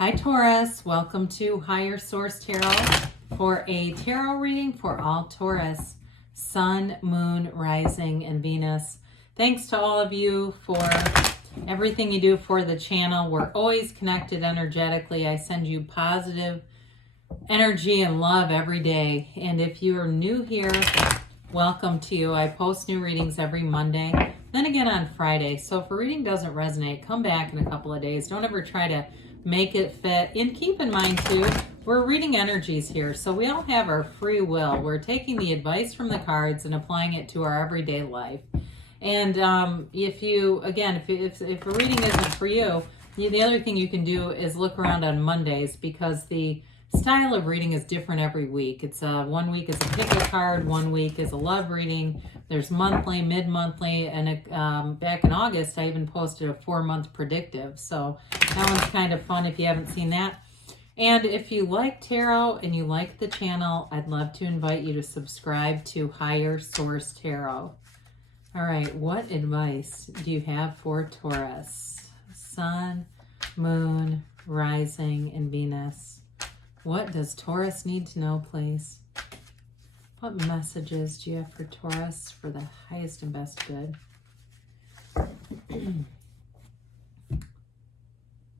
Hi Taurus, welcome to Higher Source Tarot for a tarot reading for all Taurus, Sun, Moon, Rising, and Venus. Thanks to all of you for everything you do for the channel. We're always connected energetically. I send you positive energy and love every day. And if you are new here, welcome to you. I post new readings every Monday, then again on Friday. So if a reading doesn't resonate, come back in a couple of days. Don't ever try to make it fit. And keep in mind too, we're reading energies here, so we all have our free will. We're taking the advice from the cards and applying it to our everyday life. And if a reading isn't for you, the other thing you can do is look around on Mondays, because the style of reading is different every week. It's 1 week is a pick a card, 1 week is a love reading. There's monthly, mid-monthly, and back in August I even posted a 4-month predictive. So that one's kind of fun if you haven't seen that. And if you like tarot and you like the channel, I'd love to invite you to subscribe to Higher Source Tarot. All right, what advice do you have for Taurus? Sun, Moon, Rising, and Venus. What does Taurus need to know, please? What messages do you have for Taurus for the highest and best good?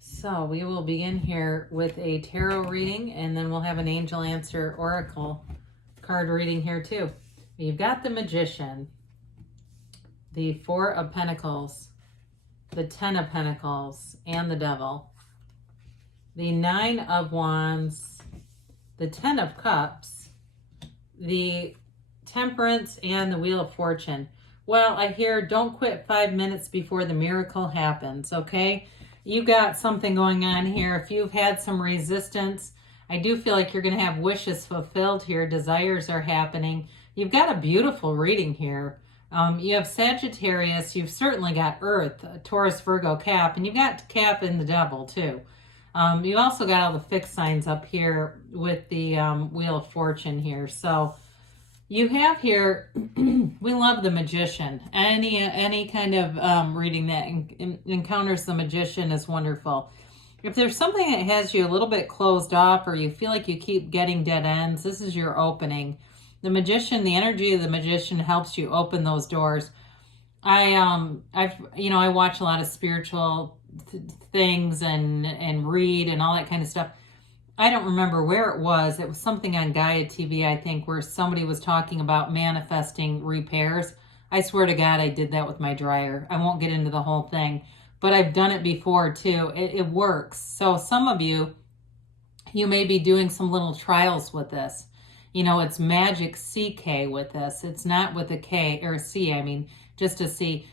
So we will begin here with a tarot reading, and then we'll have an angel answer oracle card reading here too. You've got the Magician, the Four of Pentacles, the Ten of Pentacles, and the Devil. The Nine of Wands, the Ten of Cups, the Temperance, and the Wheel of Fortune. Well, I hear don't quit 5 minutes before the miracle happens, okay? You got something going on here. If you've had some resistance, I do feel like you're going to have wishes fulfilled here. Desires are happening. You've got a beautiful reading here. You have Sagittarius. You've certainly got Earth, Taurus, Virgo, Cap, and you've got Cap and the Devil too. You also got all the fixed signs up here with the Wheel of Fortune here. So you have here, we love the Magician. Any kind of reading that encounters the Magician is wonderful. If there's something that has you a little bit closed off, or you feel like you keep getting dead ends, this is your opening. The Magician, the energy of the Magician helps you open those doors. I watch a lot of spiritual things and read and all that kind of stuff. I don't remember where it was. It was something on Gaia TV, I think, where somebody was talking about manifesting repairs. I swear to God, I did that with my dryer. I won't get into the whole thing, but I've done it before too. It works. So some of you may be doing some little trials with this. You know, it's magic CK with this. It's not with a K or a C. I mean, just a C.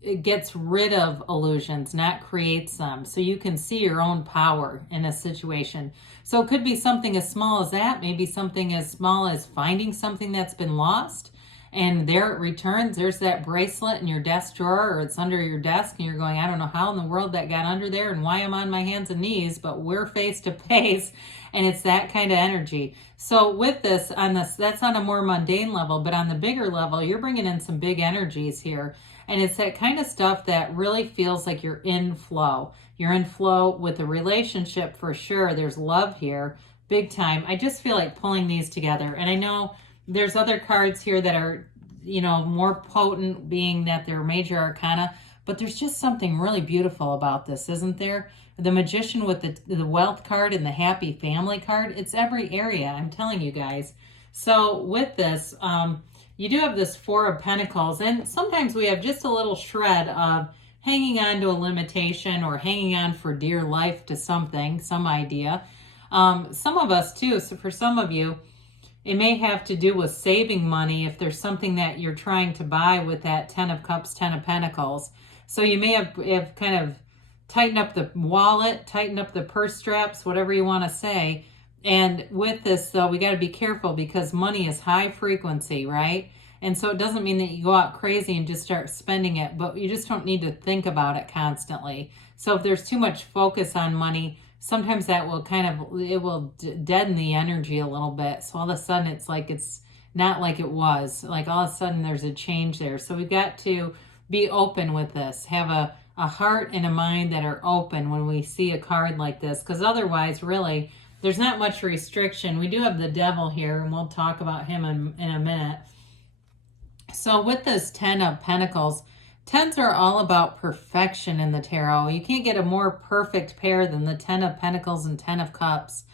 It gets rid of illusions, not creates them. So you can see your own power in a situation. So it could be something as small as that, maybe something as small as finding something that's been lost, and there it returns. There's that bracelet in your desk drawer, or it's under your desk, and you're going, I don't know how in the world that got under there and why I'm on my hands and knees, but we're face to face, and it's that kind of energy. So with this, that's on a more mundane level, but on the bigger level, you're bringing in some big energies here. And it's that kind of stuff that really feels like you're in flow. You're in flow with a relationship for sure. There's love here, big time. I just feel like pulling these together. And I know there's other cards here that are, more potent, being that they're major arcana. But there's just something really beautiful about this, isn't there? The Magician with the wealth card and the happy family card. It's every area, I'm telling you guys. So with this, you do have this Four of Pentacles, and sometimes we have just a little shred of hanging on to a limitation, or hanging on for dear life to something, some idea. Some of us too, so for some of you, it may have to do with saving money if there's something that you're trying to buy with that Ten of Cups, Ten of Pentacles. So you may have kind of tightened up the wallet, tightened up the purse straps, whatever you want to say. And with this, though, we got to be careful, because money is high frequency, right? And so it doesn't mean that you go out crazy and just start spending it, but you just don't need to think about it constantly. So if there's too much focus on money, sometimes that will it will deaden the energy a little bit. So all of a sudden it's like it's not like it was. Like all of a sudden there's a change there. So we've got to be open with this. Have a a heart and a mind that are open when we see a card like this, because otherwise, really, there's not much restriction. We do have the devil here, and we'll talk about him in a minute. So with this 10 of Pentacles, 10s are all about perfection in the tarot. You can't get a more perfect pair than the 10 of Pentacles and 10 of Cups.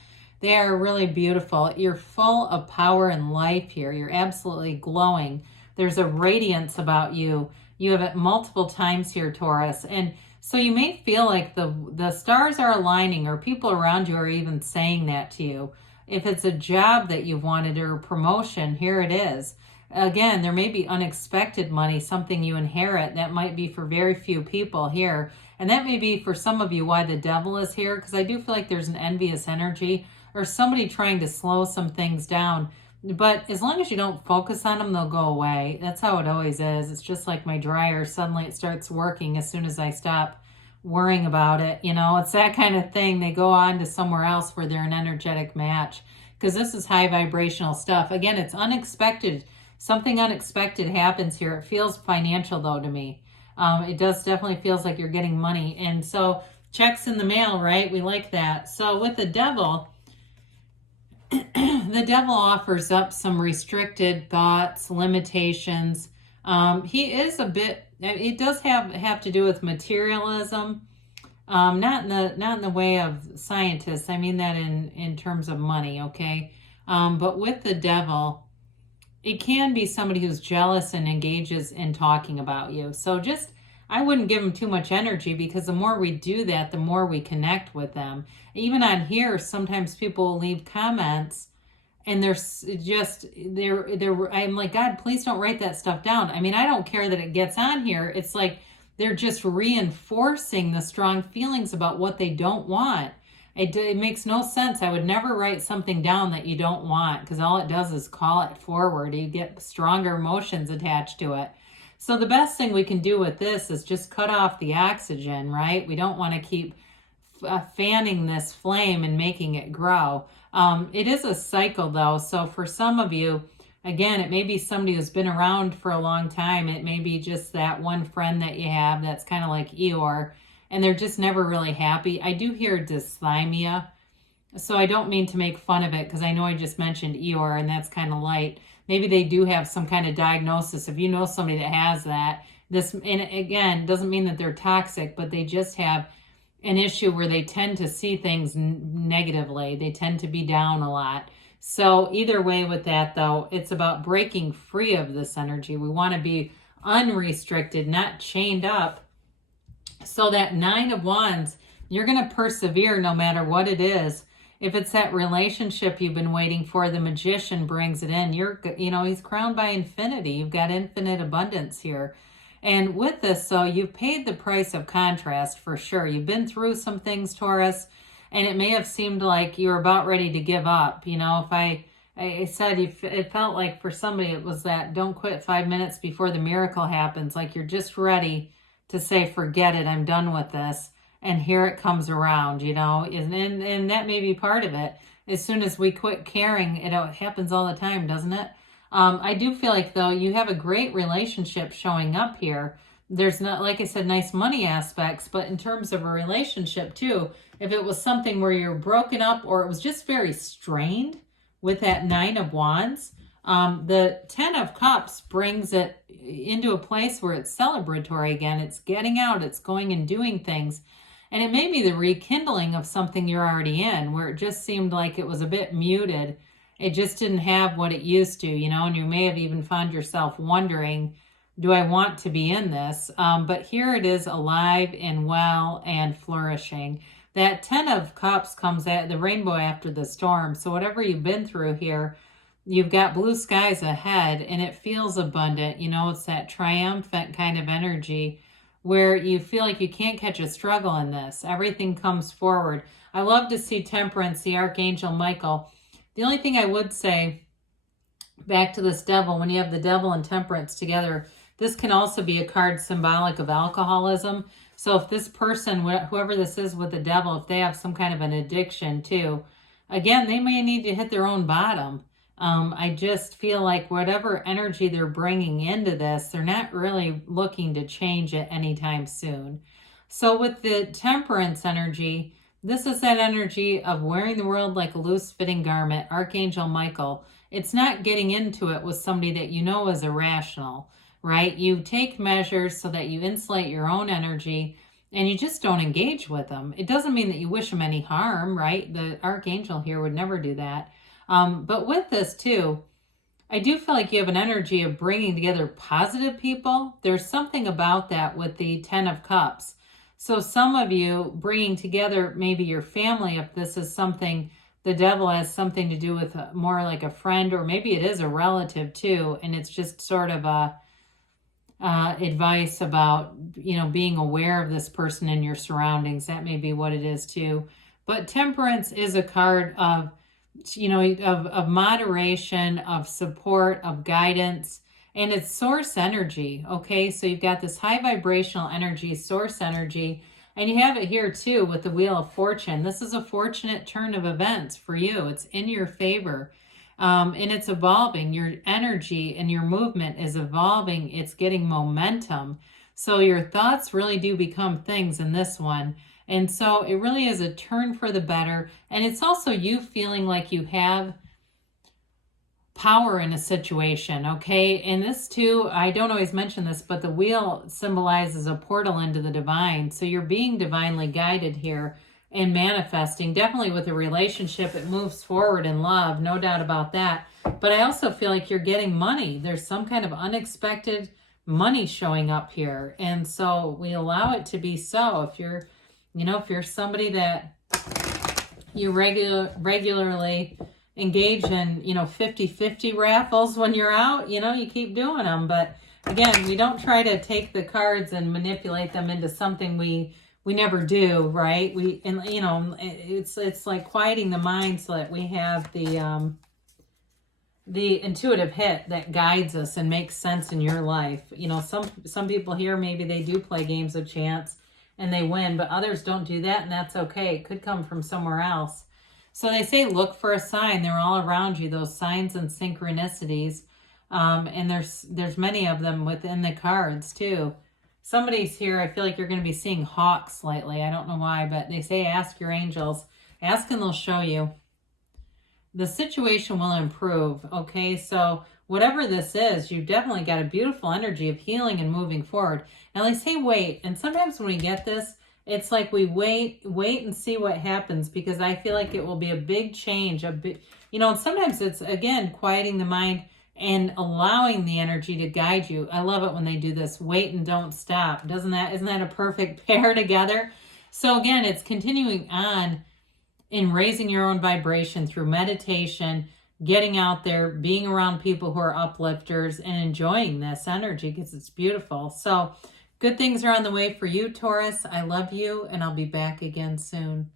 They are really beautiful. You're full of power and life here. You're absolutely glowing. There's a radiance about you. You have it multiple times here, Taurus. And so you may feel like the stars are aligning, or people around you are even saying that to you. If it's a job that you've wanted or a promotion, here it is. Again, there may be unexpected money, something you inherit that might be for very few people here. And that may be for some of you why the devil is here, because I do feel like there's an envious energy or somebody trying to slow some things down. But as long as you don't focus on them, they'll go away. That's how it always is. It's just like my dryer. Suddenly it starts working as soon as I stop worrying about it. You know, it's that kind of thing. They go on to somewhere else where they're an energetic match, because this is high vibrational stuff. Again, it's unexpected. Something unexpected happens here. It feels financial, though, to me. It does definitely feels like you're getting money. And so checks in the mail, right? We like that. So with the devil, the devil offers up some restricted thoughts, limitations. He is a bit, it does have to do with materialism. Not in the way of scientists. I mean that in terms of money, okay? But with the devil, it can be somebody who's jealous and engages in talking about you. So just, I wouldn't give them too much energy, because the more we do that, the more we connect with them. Even on here, sometimes people will leave comments and I'm like, God, please don't write that stuff down. I mean, I don't care that it gets on here. It's like they're just reinforcing the strong feelings about what they don't want. It makes no sense. I would never write something down that you don't want, because all it does is call it forward. You get stronger emotions attached to it. So the best thing we can do with this is just cut off the oxygen, right? We don't want to keep fanning this flame and making it grow. It is a cycle, though. So for some of you, again, it may be somebody who's been around for a long time. It may be just that one friend that you have that's kind of like Eeyore, and they're just never really happy. I do hear dysthymia, so I don't mean to make fun of it, because I know I just mentioned Eeyore, and that's kind of light. Maybe they do have some kind of diagnosis. If you know somebody that has that, and again, doesn't mean that they're toxic, but they just have an issue where they tend to see things negatively. They tend to be down a lot. So either way with that, though, it's about breaking free of this energy. We want to be unrestricted, not chained up. So that 9 of Wands, you're going to persevere no matter what it is. If it's that relationship you've been waiting for, the Magician brings it in. He's crowned by infinity. You've got infinite abundance here. And with this, so you've paid the price of contrast for sure. You've been through some things, Taurus, and it may have seemed like you were about ready to give up. You know, if I said it felt like for somebody it was that don't quit 5 minutes before the miracle happens, like you're just ready to say, forget it, I'm done with this. And here it comes around, and that may be part of it. As soon as we quit caring, it happens all the time, doesn't it? I do feel like, though, you have a great relationship showing up here. There's not, like I said, nice money aspects, but in terms of a relationship too, if it was something where you're broken up or it was just very strained with that 9 of Wands, the 10 of Cups brings it into a place where it's celebratory again. It's getting out, it's going and doing things. And it may be the rekindling of something you're already in, where it just seemed like it was a bit muted. It just didn't have what it used to, and you may have even found yourself wondering, do I want to be in this? But here it is, alive and well and flourishing. That 10 of Cups comes at the rainbow after the storm. So whatever you've been through here, you've got blue skies ahead, and it feels abundant. It's that triumphant kind of energy where you feel like you can't catch a struggle in this. Everything comes forward. I love to see Temperance, the Archangel Michael. The only thing I would say, back to this devil, when you have the devil and Temperance together, this can also be a card symbolic of alcoholism. So if this person, whoever this is with the devil, if they have some kind of an addiction too, again, they may need to hit their own bottom. I just feel like whatever energy they're bringing into this, they're not really looking to change it anytime soon. So with the Temperance energy, this is that energy of wearing the world like a loose-fitting garment, Archangel Michael. It's not getting into it with somebody that you know is irrational, right? You take measures so that you insulate your own energy and you just don't engage with them. It doesn't mean that you wish them any harm, right? The Archangel here would never do that. But with this too, I do feel like you have an energy of bringing together positive people. There's something about that with the 10 of Cups. So some of you bringing together maybe your family, if this is something, the devil has something to do with more like a friend, or maybe it is a relative too, and it's just sort of a advice about, being aware of this person in your surroundings. That may be what it is too. But Temperance is a card of, of moderation, of support, of guidance, and it's source energy. Okay, so you've got this high vibrational energy, source energy, and you have it here too with the Wheel of Fortune. This is a fortunate turn of events for you. It's in your favor. And it's evolving. Your energy and your movement is evolving. It's getting momentum. So your thoughts really do become things in this one. And so it really is a turn for the better. And it's also you feeling like you have power in a situation, okay? And this too, I don't always mention this, but the wheel symbolizes a portal into the divine. So you're being divinely guided here and manifesting. Definitely with a relationship, it moves forward in love, no doubt about that. But I also feel like you're getting money. There's some kind of unexpected money showing up here. And so we allow it to be so. If you're somebody that you regularly engage in, 50-50 raffles when you're out, you keep doing them. But again, we don't try to take the cards and manipulate them into something we never do, right? It's like quieting the mind so that we have the intuitive hit that guides us and makes sense in your life. Some people here, maybe they do play games of chance and they win, but others don't do that, and that's okay. It could come from somewhere else. So they say look for a sign. They're all around you, those signs and synchronicities. And there's many of them within the cards too. Somebody's here, I feel like you're going to be seeing hawks lately. I don't know why, but they say ask your angels. Ask and they'll show you. The situation will improve, okay? So whatever this is, you've definitely got a beautiful energy of healing and moving forward. Now they say wait, and sometimes when we get this, it's like we wait and see what happens, because I feel like it will be a big change. And sometimes it's, again, quieting the mind and allowing the energy to guide you. I love it when they do this. Wait and don't stop. Isn't that a perfect pair together? So again, it's continuing on in raising your own vibration through meditation, getting out there, being around people who are uplifters, and enjoying this energy because it's beautiful. So good things are on the way for you, Taurus. I love you, and I'll be back again soon.